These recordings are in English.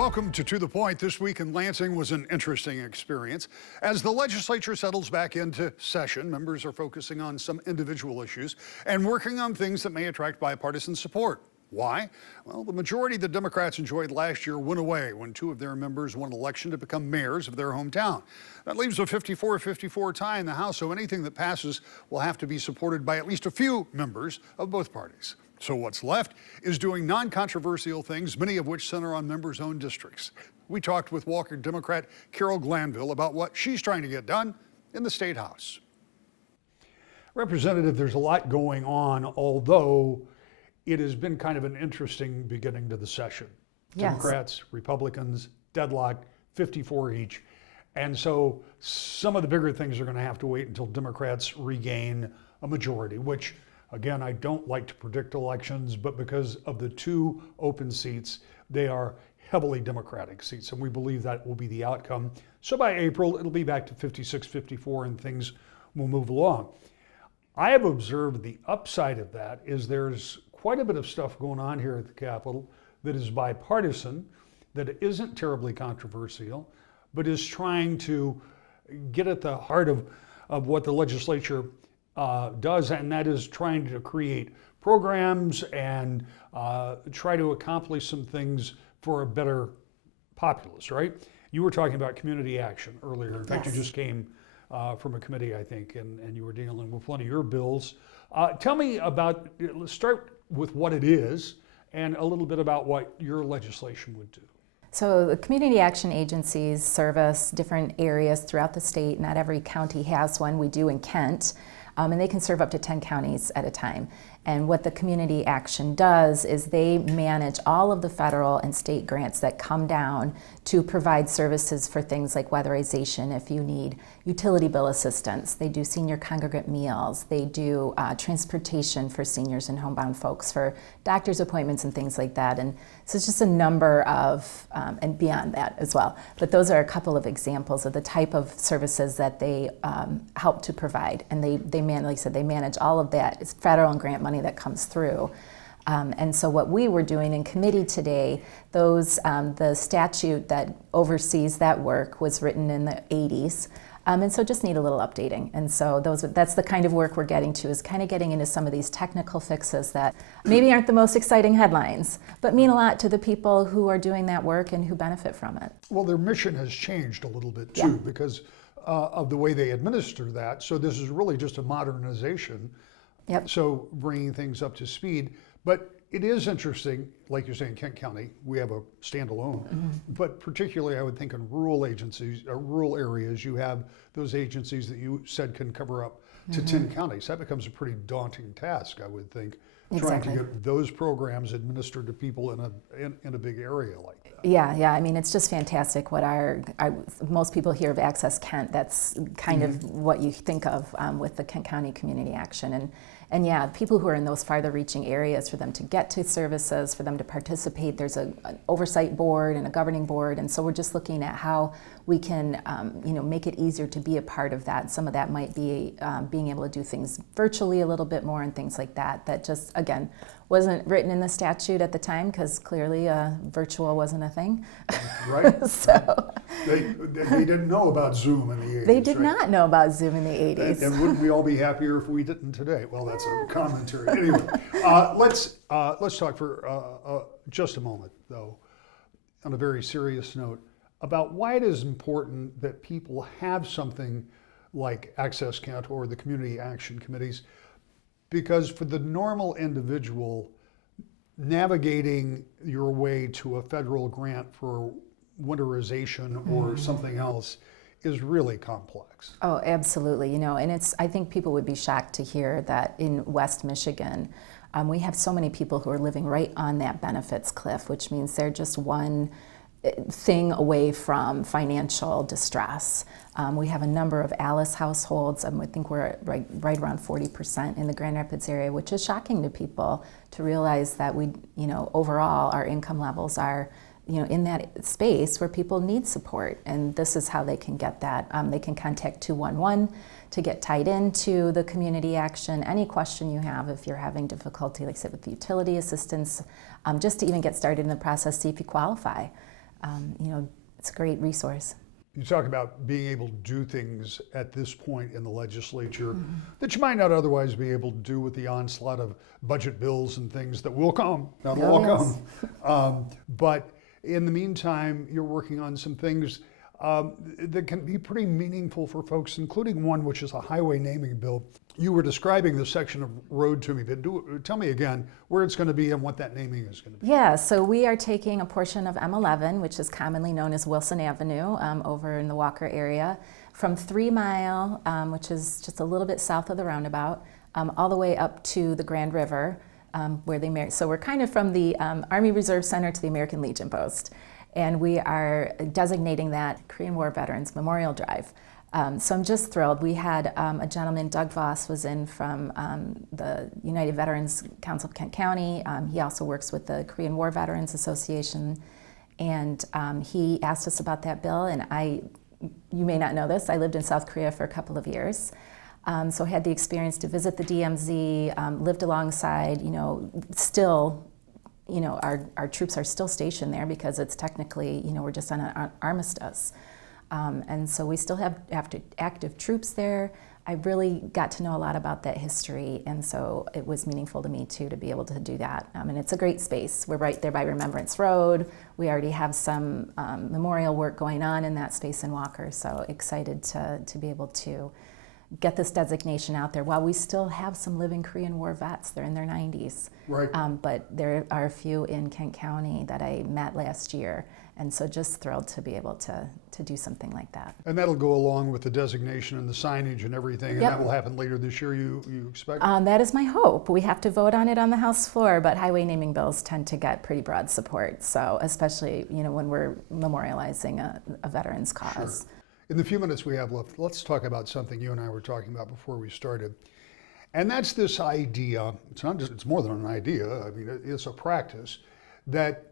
Welcome to the Point. This week in Lansing was an interesting experience. As the legislature settles back into session, members are focusing on some individual issues and working on things that may attract bipartisan support. Why? Well, the majority the Democrats enjoyed last year went away when two of their members won an election to become mayors of their hometown. That leaves a 54-54 tie in the House, so anything that passes will have to be supported by at least a few members of both parties. So what's left is doing non-controversial things, many of which center on members' own districts. We talked with Walker Democrat Carol Glanville about what she's trying to get done in the Statehouse. Representative, there's a lot going on, although it has been kind of an interesting beginning to the session. Yes. Democrats, Republicans, deadlock, 54 each. And so some of the bigger things are going to have to wait until Democrats regain a majority, which, again, I don't like to predict elections, but because of the two open seats, they are heavily Democratic seats, and we believe that will be the outcome. So by April, it'll be back to 56-54 and things will move along. I have observed the upside of that is there's quite a bit of stuff going on here at the Capitol that is bipartisan, that isn't terribly controversial, but is trying to get at the heart of what the legislature does, and that is trying to create programs and try to accomplish some things for a better populace, right? You were talking about community action earlier. In fact, Yes. you just came from a committee, I think, and you were dealing with one of your bills. Tell me about, let's start with what it is and a little bit about what your legislation would do. So the community action agencies service different areas throughout the state. Not every county has one. We do in Kent. And they can serve up to 10 counties at a time. And what the community action does is they manage all of the federal and state grants that come down to provide services for things like weatherization if you need utility bill assistance. They do senior congregate meals. They do transportation for seniors and homebound folks for doctor's appointments and things like that. And so it's just a number of, and beyond that as well. But those are a couple of examples of the type of services that they help to provide. And they manage, like I said, they manage all of that. It's federal and grant money that comes through. And so what we were doing in committee today, the statute that oversees that work was written in the 80s. And so just need a little updating. And so that's the kind of work we're getting to, is kind of getting into some of these technical fixes that maybe aren't the most exciting headlines, but mean a lot to the people who are doing that work and who benefit from it. Well, their mission has changed a little bit too, because of the way they administer that. So this is really just a modernization. Yep. So bringing things up to speed. But it is interesting, like you're saying, Kent County, we have a standalone, but particularly I would think in rural agencies, rural areas, you have those agencies that you said can cover up to 10 counties. That becomes a pretty daunting task, I would think, trying to get those programs administered to people in a big area like that. Yeah. I mean, it's just fantastic what most people hear of Access Kent. That's kind of what you think of with the Kent County Community Action. And yeah, people who are in those farther reaching areas, for them to get to services, for them to participate, there's an oversight board and a governing board. And so we're just looking at how we can make it easier to be a part of that. Some of that might be being able to do things virtually a little bit more and things like that. That just, again, wasn't written in the statute at the time because clearly virtual wasn't a thing. Right. So they didn't know about Zoom in the 80s. They did not know about Zoom in the 80s. And wouldn't we all be happier if we didn't today? Well, that's a commentary. Anyway, let's talk for just a moment, though, on a very serious note, about why it is important that people have something like Access Kent or the community action committees. Because for the normal individual, navigating your way to a federal grant for winterization or something else is really complex. Oh, absolutely. And I think people would be shocked to hear that in West Michigan, we have so many people who are living right on that benefits cliff, which means they're just one thing away from financial distress. We have a number of Alice households. I think we're right around 40% in the Grand Rapids area, which is shocking to people to realize that overall our income levels are in that space where people need support, and this is how they can get that. They can contact 211 to get tied into the community action. Any question you have, if you're having difficulty, like I said, with the utility assistance, just to even get started in the process, see if you qualify. It's a great resource. You talk about being able to do things at this point in the legislature that you might not otherwise be able to do with the onslaught of budget bills and things that will come. That'll all come. But in the meantime, you're working on some things that can be pretty meaningful for folks, including one which is a highway naming bill. You were describing the section of road to me, but tell me again where it's going to be and what that naming is going to be. Yeah, so we are taking a portion of M11, which is commonly known as Wilson Avenue, over in the Walker area, from 3 Mile, which is just a little bit south of the roundabout, all the way up to the Grand River, where they marry. So we're kind of from the Army Reserve Center to the American Legion Post. And we are designating that Korean War Veterans Memorial Drive. So I'm just thrilled. We had a gentleman, Doug Voss, was in from the United Veterans Council of Kent County. He also works with the Korean War Veterans Association. And he asked us about that bill, and you may not know this, I lived in South Korea for a couple of years. So I had the experience to visit the DMZ, lived alongside, still, our troops are still stationed there because it's technically, we're just on an armistice. And so we still have active troops there. I really got to know a lot about that history, and so it was meaningful to me too to be able to do that. And it's a great space. We're right there by Remembrance Road. We already have some memorial work going on in that space in Walker, so excited to be able to get this designation out there while we still have some living Korean War vets. They're in their 90s. Right. But there are a few in Kent County that I met last year, and so just thrilled to be able to do something like that. And that'll go along with the designation and the signage and everything, and Yep. that will happen later this year, you expect? That is my hope. We have to vote on it on the House floor, but highway naming bills tend to get pretty broad support, so especially when we're memorializing a veteran's cause. Sure. In the few minutes we have left, let's talk about something you and I were talking about before we started. And that's this idea, it's more than an idea, I mean, it's a practice, that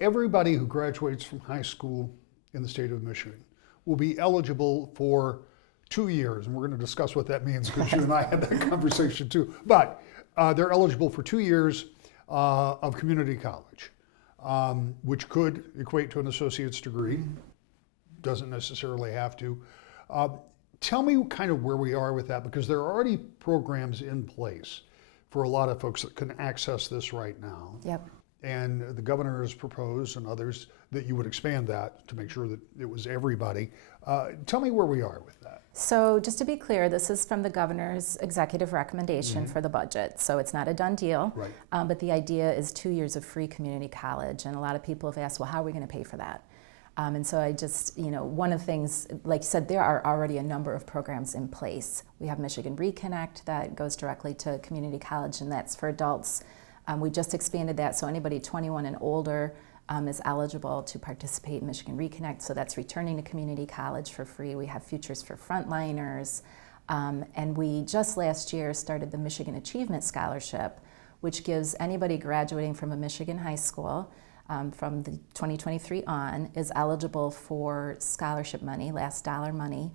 everybody who graduates from high school in the state of Michigan will be eligible for 2 years. And we're going to discuss what that means because you and I had that conversation too. But they're eligible for 2 years of community college, which could equate to an associate's degree. Doesn't necessarily have to. Tell me kind of where we are with that, because there are already programs in place for a lot of folks that can access this right now. Yep. And the governor has proposed, and others, that you would expand that to make sure that it was everybody. Tell me where we are with that. So just to be clear, this is from the governor's executive recommendation for the budget. So it's not a done deal. Right. But the idea is 2 years of free community college. And a lot of people have asked, well, how are we going to pay for that? And so I just, one of the things, like you said, there are already a number of programs in place. We have Michigan Reconnect that goes directly to community college, and that's for adults. We just expanded that, so anybody 21 and older is eligible to participate in Michigan Reconnect, so that's returning to community college for free. We have Futures for Frontliners, and we just last year started the Michigan Achievement Scholarship, which gives anybody graduating from a Michigan high school from the 2023 on is eligible for scholarship money, last dollar money,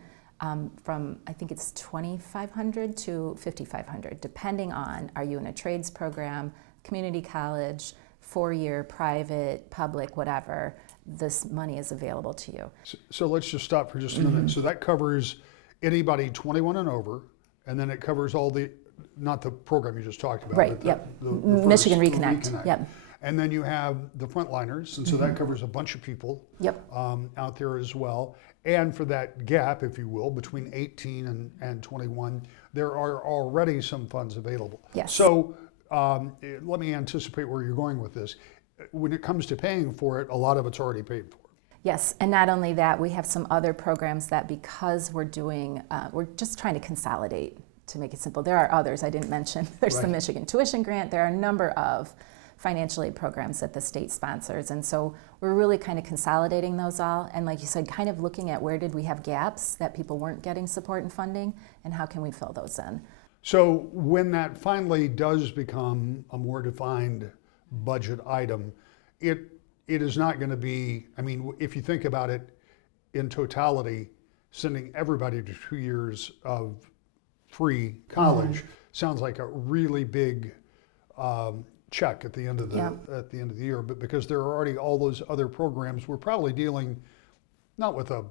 from I think it's $2,500 to $5,500, depending on, are you in a trades program, community college, 4-year, private, public, whatever, this money is available to you. So let's just stop for just a minute. So that covers anybody 21 and over, and then it covers all the, not the program you just talked about. Right, but yep. The Michigan first, Reconnect, yep. And then you have the frontliners, and so that covers a bunch of people Yep. out there as well. And for that gap, if you will, between 18 and 21, there are already some funds available. Yes. So let me anticipate where you're going with this. When it comes to paying for it, a lot of it's already paid for. Yes, and not only that, we have some other programs that because we're just trying to consolidate, to make it simple. There are others I didn't mention. There's the Right. Michigan Tuition Grant. There are a number of financial aid programs that the state sponsors, and so we're really kind of consolidating those all, and like you said, kind of looking at where did we have gaps that people weren't getting support and funding, and how can we fill those in. So when that finally does become a more defined budget item, it is not going to be, I mean, if you think about it in totality, sending everybody to 2 years of free college sounds like a really big check at the end of the year, but because there are already all those other programs, we're probably dealing not with a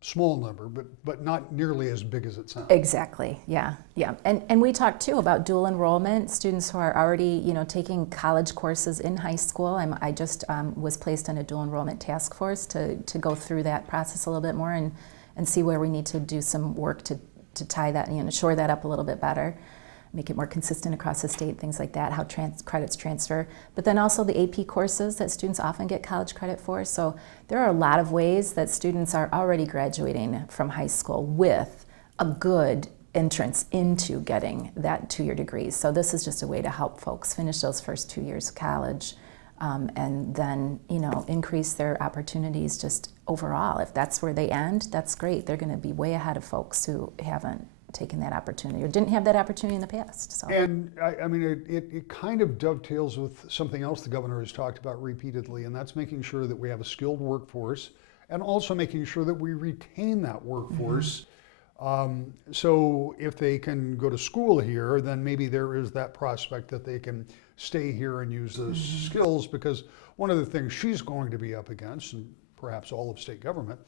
small number, but not nearly as big as it sounds. Exactly, yeah. And we talked too about dual enrollment, students who are already, taking college courses in high school. I just was placed on a dual enrollment task force to go through that process a little bit more and see where we need to do some work to tie that, shore that up a little bit better, make it more consistent across the state, things like that, how credits transfer. But then also the AP courses that students often get college credit for. So there are a lot of ways that students are already graduating from high school with a good entrance into getting that 2-year degree. So this is just a way to help folks finish those first 2 years of college and then, increase their opportunities just overall. If that's where they end, that's great. They're going to be way ahead of folks who haven't taken that opportunity or didn't have that opportunity in the past. So. And I mean, it kind of dovetails with something else the governor has talked about repeatedly, and that's making sure that we have a skilled workforce and also making sure that we retain that workforce. So if they can go to school here, then maybe there is that prospect that they can stay here and use those skills, because one of the things she's going to be up against, and perhaps all of state government,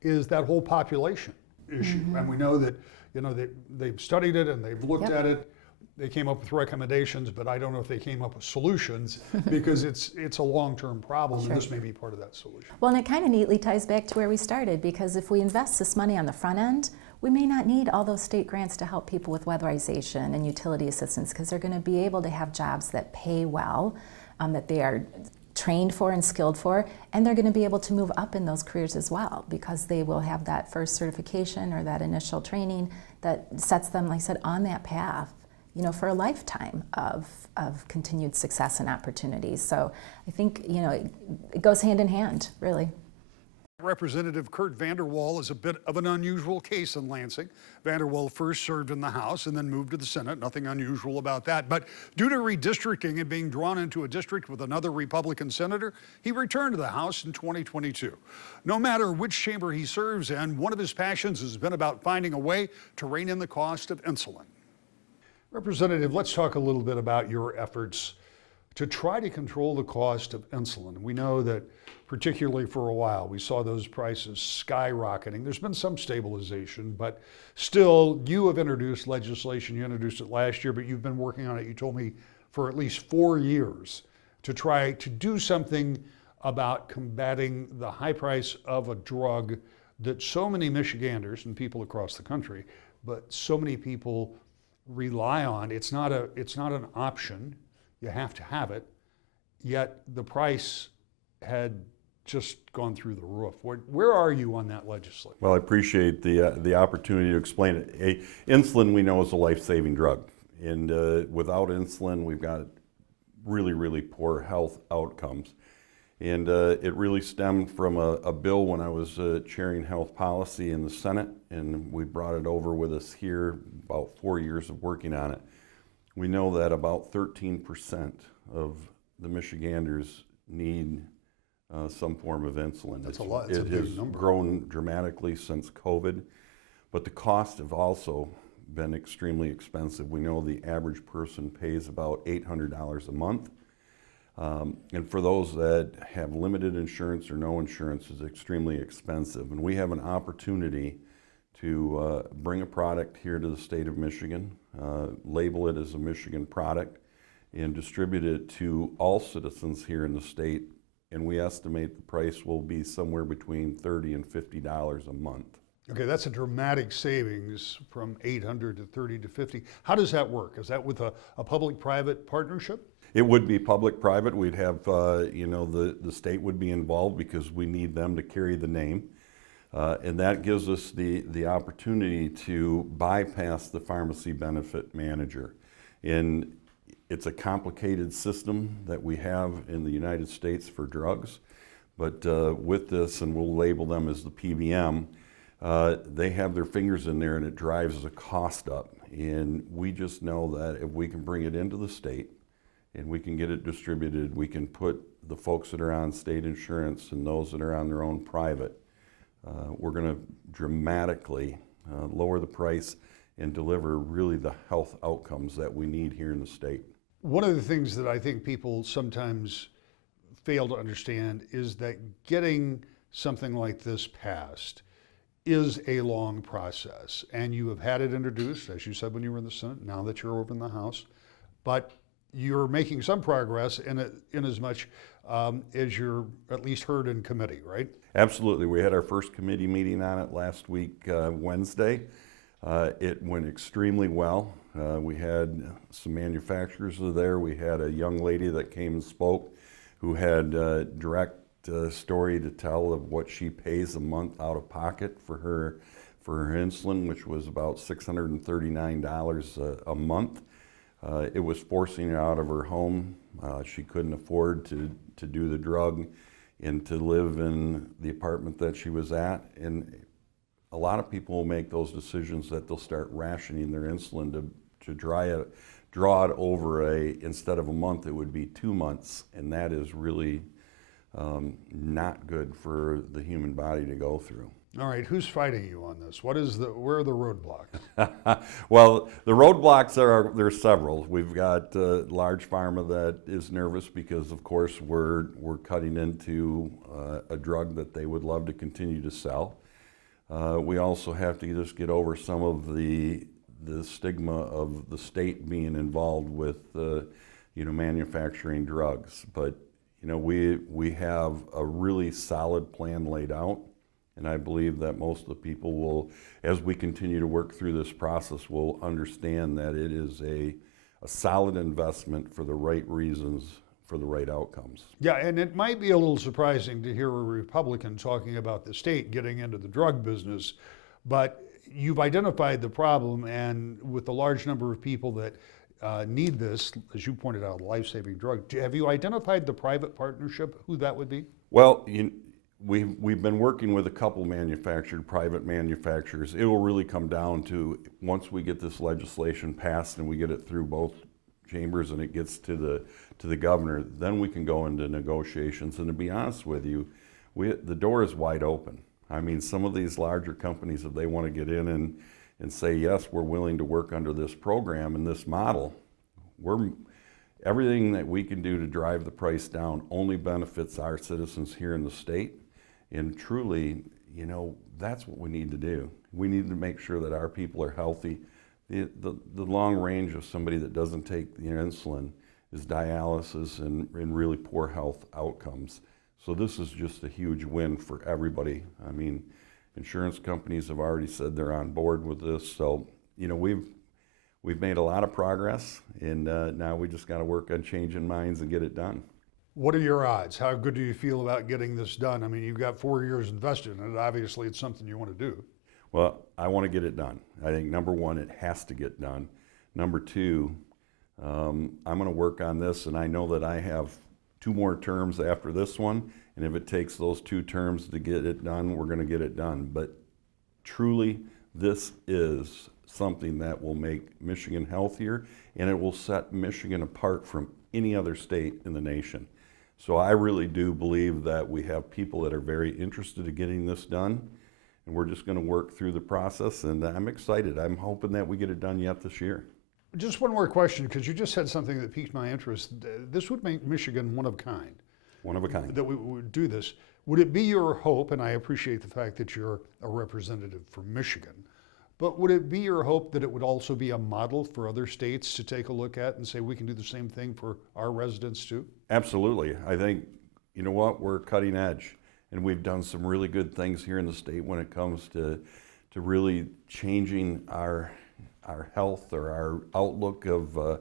is that whole population issue. And we know that they've studied it and they've looked at it. They came up with recommendations, but I don't know if they came up with solutions because it's a long-term problem, and this may be part of that solution. Well, and it kind of neatly ties back to where we started, because if we invest this money on the front end, we may not need all those state grants to help people with weatherization and utility assistance, because they're going to be able to have jobs that pay well, that they are trained for and skilled for, and they're going to be able to move up in those careers as well, because they will have that first certification or that initial training that sets them, like I said, on that path, for a lifetime of continued success and opportunities. So I think, it goes hand in hand, really. Representative Kurt VanderWall is a bit of an unusual case in Lansing. VanderWall first served in the House and then moved to the Senate. Nothing unusual about that. But due to redistricting and being drawn into a district with another Republican senator, he returned to the House in 2022. No matter which chamber he serves in, one of his passions has been about finding a way to rein in the cost of insulin. Representative, let's talk a little bit about your efforts to try to control the cost of insulin. We know that particularly for a while, we saw those prices skyrocketing. There's been some stabilization, but still, you have introduced legislation. You introduced it last year, but you've been working on it, you told me, for at least 4 years to try to do something about combating the high price of a drug that so many Michiganders and people across the country, but so many people rely on. It's not an option. You have to have it. Yet the price had just gone through the roof. Where are you on that legislation? Well, I appreciate the opportunity to explain it. Insulin, we know, is a life-saving drug. And without insulin, we've got really, really poor health outcomes. And it really stemmed from a bill when I was chairing health policy in the Senate, and we brought it over with us here, about 4 years of working on it. We know that about 13% of the Michiganders need some form of insulin. That's a lot. It's a big has number. Grown dramatically since COVID, but the costs have also been extremely expensive. We know the average person pays about $800 a month. And for those that have limited insurance or no insurance, it's extremely expensive. And we have an opportunity to bring a product here to the state of Michigan, label it as a Michigan product, and distribute it to all citizens here in the state. And we estimate the price will be somewhere between $30 and $50 a month. Okay, that's a dramatic savings from 800 to 30 to 50. How does that work? Is that with a public-private partnership? It would be public-private. We'd have, the state would be involved because we need them to carry the name. And that gives us the opportunity to bypass the pharmacy benefit manager. And it's a complicated system that we have in the United States for drugs. But with this, and we'll label them as the PBM, they have their fingers in there and it drives the cost up. And we just know that if we can bring it into the state, and we can get it distributed, we can put the folks that are on state insurance and those that are on their own private, we're going to dramatically lower the price and deliver really the health outcomes that we need here in the state. One of the things that I think people sometimes fail to understand is that getting something like this passed is a long process. And you have had it introduced, as you said when you were in the Senate, now that you're over in the House. But you're making some progress in as much as you're at least heard in committee, right? Absolutely. We had our first committee meeting on it last week, Wednesday. It went extremely well. We had some manufacturers there. We had a young lady that came and spoke who had a direct story to tell of what she pays a month out of pocket for her insulin, which was about $639 a month. It was forcing her out of her home. She couldn't afford to do the drug and to live in the apartment that she was at. And a lot of people will make those decisions that they'll start rationing their insulin to draw it over instead of a month, it would be 2 months. And that is really not good for the human body to go through. All right, who's fighting you on this? Where are the roadblocks? Well, the roadblocks there's several. We've got large pharma that is nervous because, of course, we're cutting into a drug that they would love to continue to sell. We also have to just get over some of the stigma of the state being involved with manufacturing drugs. But we have a really solid plan laid out. And I believe that most of the people will, as we continue to work through this process, will understand that it is a solid investment for the right reasons, for the right outcomes. Yeah, and it might be a little surprising to hear a Republican talking about the state getting into the drug business, but you've identified the problem, and with the large number of people that need this, as you pointed out, life-saving drug, have you identified the private partnership, who that would be? Well, We've been working with a couple private manufacturers. It will really come down to, once we get this legislation passed and we get it through both chambers and it gets to the governor, then we can go into negotiations. And to be honest with you, the door is wide open. I mean, some of these larger companies, if they want to get in and say, yes, we're willing to work under this program and this model, everything that we can do to drive the price down only benefits our citizens here in the state. And truly, that's what we need to do. We need to make sure that our people are healthy. The long range of somebody that doesn't take the insulin is dialysis and really poor health outcomes. So this is just a huge win for everybody. I mean, insurance companies have already said they're on board with this. So, we've made a lot of progress, and now we just got to work on changing minds and get it done. What are your odds? How good do you feel about getting this done? I mean, you've got 4 years invested in it. Obviously, it's something you want to do. Well, I want to get it done. I think, number one, it has to get done. Number two, I'm going to work on this, and I know that I have 2 more terms after this one, and if it takes those 2 terms to get it done, we're going to get it done. But truly, this is something that will make Michigan healthier, and it will set Michigan apart from any other state in the nation. So I really do believe that we have people that are very interested in getting this done, and we're just going to work through the process, and I'm excited. I'm hoping that we get it done yet this year. Just one more question, because you just said something that piqued my interest. This would make Michigan one of a kind. One of a kind. That we would do this. Would it be your hope, and I appreciate the fact that you're a representative from Michigan, but would it be your hope that it would also be a model for other states to take a look at and say we can do the same thing for our residents too? Absolutely. I think, we're cutting edge, and we've done some really good things here in the state when it comes to really changing our health or our outlook of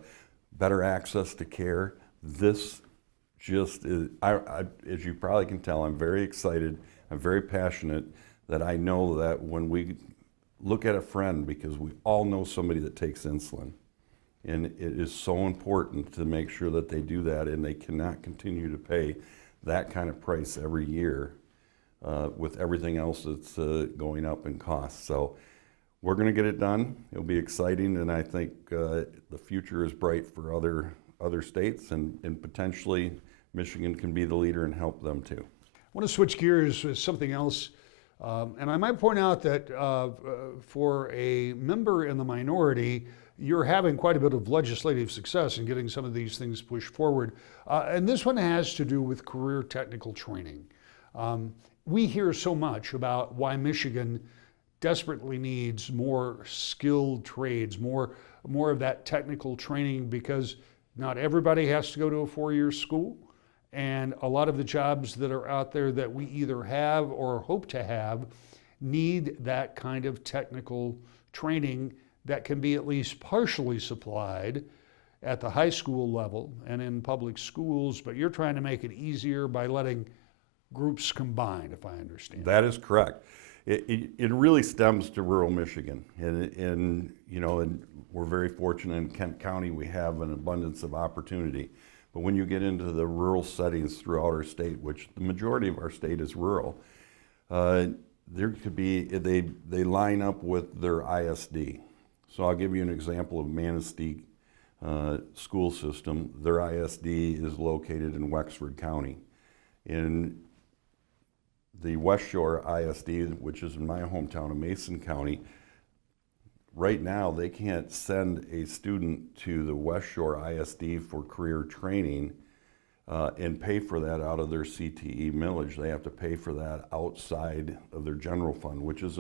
better access to care. This just is, as you probably can tell, I'm very excited, I'm very passionate, that I know that when we look at a friend, because we all know somebody that takes insulin, and it is so important to make sure that they do that, and they cannot continue to pay that kind of price every year with everything else that's going up in cost. So we're going to get it done. It'll be exciting, and I think the future is bright for other states, and potentially Michigan can be the leader and help them too. I want to switch gears to something else And I might point out that for a member in the minority, you're having quite a bit of legislative success in getting some of these things pushed forward. And this one has to do with career technical training. We hear so much about why Michigan desperately needs more skilled trades, more of that technical training, because not everybody has to go to a 4-year school. And a lot of the jobs that are out there that we either have or hope to have need that kind of technical training that can be at least partially supplied at the high school level and in public schools, but you're trying to make it easier by letting groups combine, if I understand. That is correct. It really stems to rural Michigan, and we're very fortunate in Kent County. We have an abundance of opportunity. But when you get into the rural settings throughout our state, which the majority of our state is rural, there could be, they line up with their ISD. So I'll give you an example of Manistee school system. Their ISD is located in Wexford County. In the West Shore ISD, which is in my hometown of Mason County, right now, they can't send a student to the West Shore ISD for career training and pay for that out of their CTE millage. They have to pay for that outside of their general fund, which is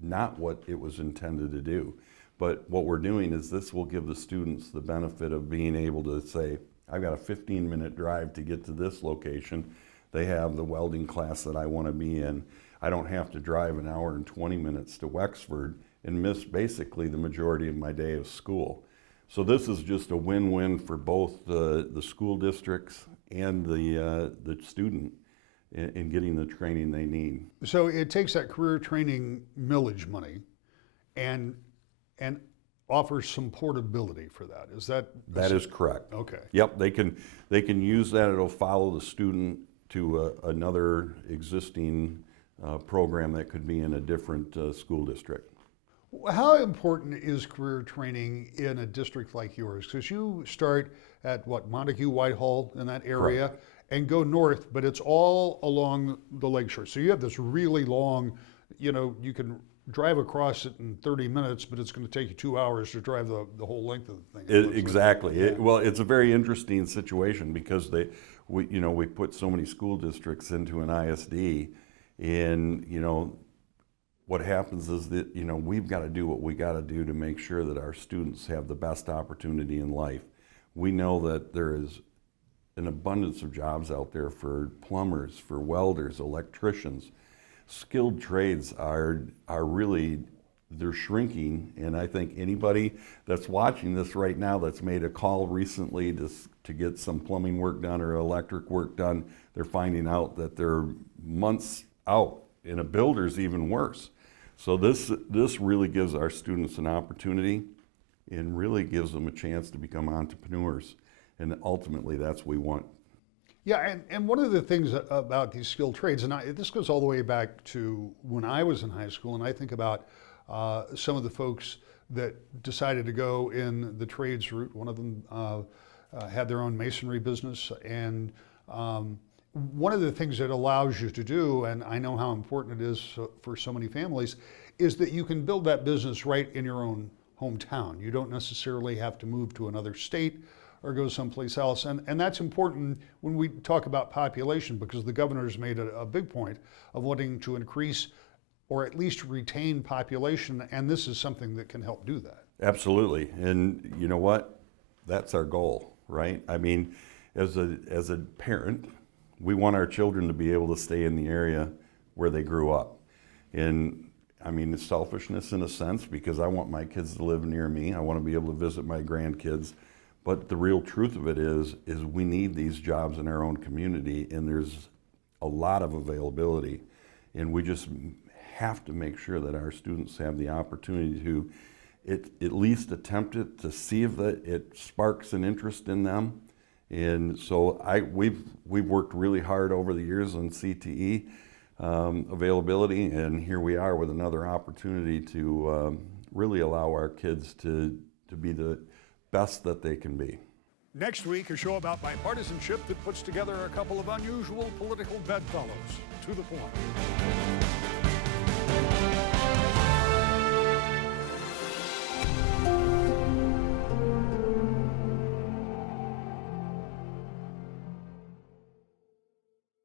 not what it was intended to do. But what we're doing is this will give the students the benefit of being able to say, I've got a 15-minute drive to get to this location. They have the welding class that I want to be in. I don't have to drive an hour and 20 minutes to Wexford and miss basically the majority of my day of school. So this is just a win-win for both the school districts and the student in getting the training they need. So it takes that career training millage money and offers some portability for that. Is that? That is correct. Okay. Yep, they can use that. It'll follow the student to another existing program that could be in a different school district. How important is career training in a district like yours? Because you start at Montague, Whitehall, in that area, Correct. and go north, but it's all along the lakeshore. So you have this really long, you can drive across it in 30 minutes, but it's going to take you 2 hours to drive the whole length of the thing. Exactly. Yeah. Well, it's a very interesting situation because we put so many school districts into an ISD, and what happens is that we've got to do what we got to do to make sure that our students have the best opportunity in life. We know that there is an abundance of jobs out there for plumbers, for welders, electricians. Skilled trades are really, they're shrinking, and I think anybody that's watching this right now that's made a call recently to get some plumbing work done or electric work done, they're finding out that they're months out, and a builder's even worse. So this really gives our students an opportunity and really gives them a chance to become entrepreneurs, and ultimately that's what we want. Yeah, and one of the things about these skilled trades, and this goes all the way back to when I was in high school, and I think about some of the folks that decided to go in the trades route. One of them had their own masonry business, and one of the things it allows you to do, and I know how important it is for so many families, is that you can build that business right in your own hometown. You don't necessarily have to move to another state or go someplace else. And that's important when we talk about population, because the governor's made a big point of wanting to increase or at least retain population, and this is something that can help do that. Absolutely, and you know what? That's our goal, right? I mean, as a parent, we want our children to be able to stay in the area where they grew up. And I mean, it's selfishness in a sense, because I want my kids to live near me. I want to be able to visit my grandkids. But the real truth of it is we need these jobs in our own community, and there's a lot of availability. And we just have to make sure that our students have the opportunity to at least attempt it, to see if it sparks an interest in them. And so we've worked really hard over the years on CTE availability, and here we are with another opportunity to really allow our kids to be the best that they can be. Next week, a show about bipartisanship that puts together a couple of unusual political bedfellows. To the point.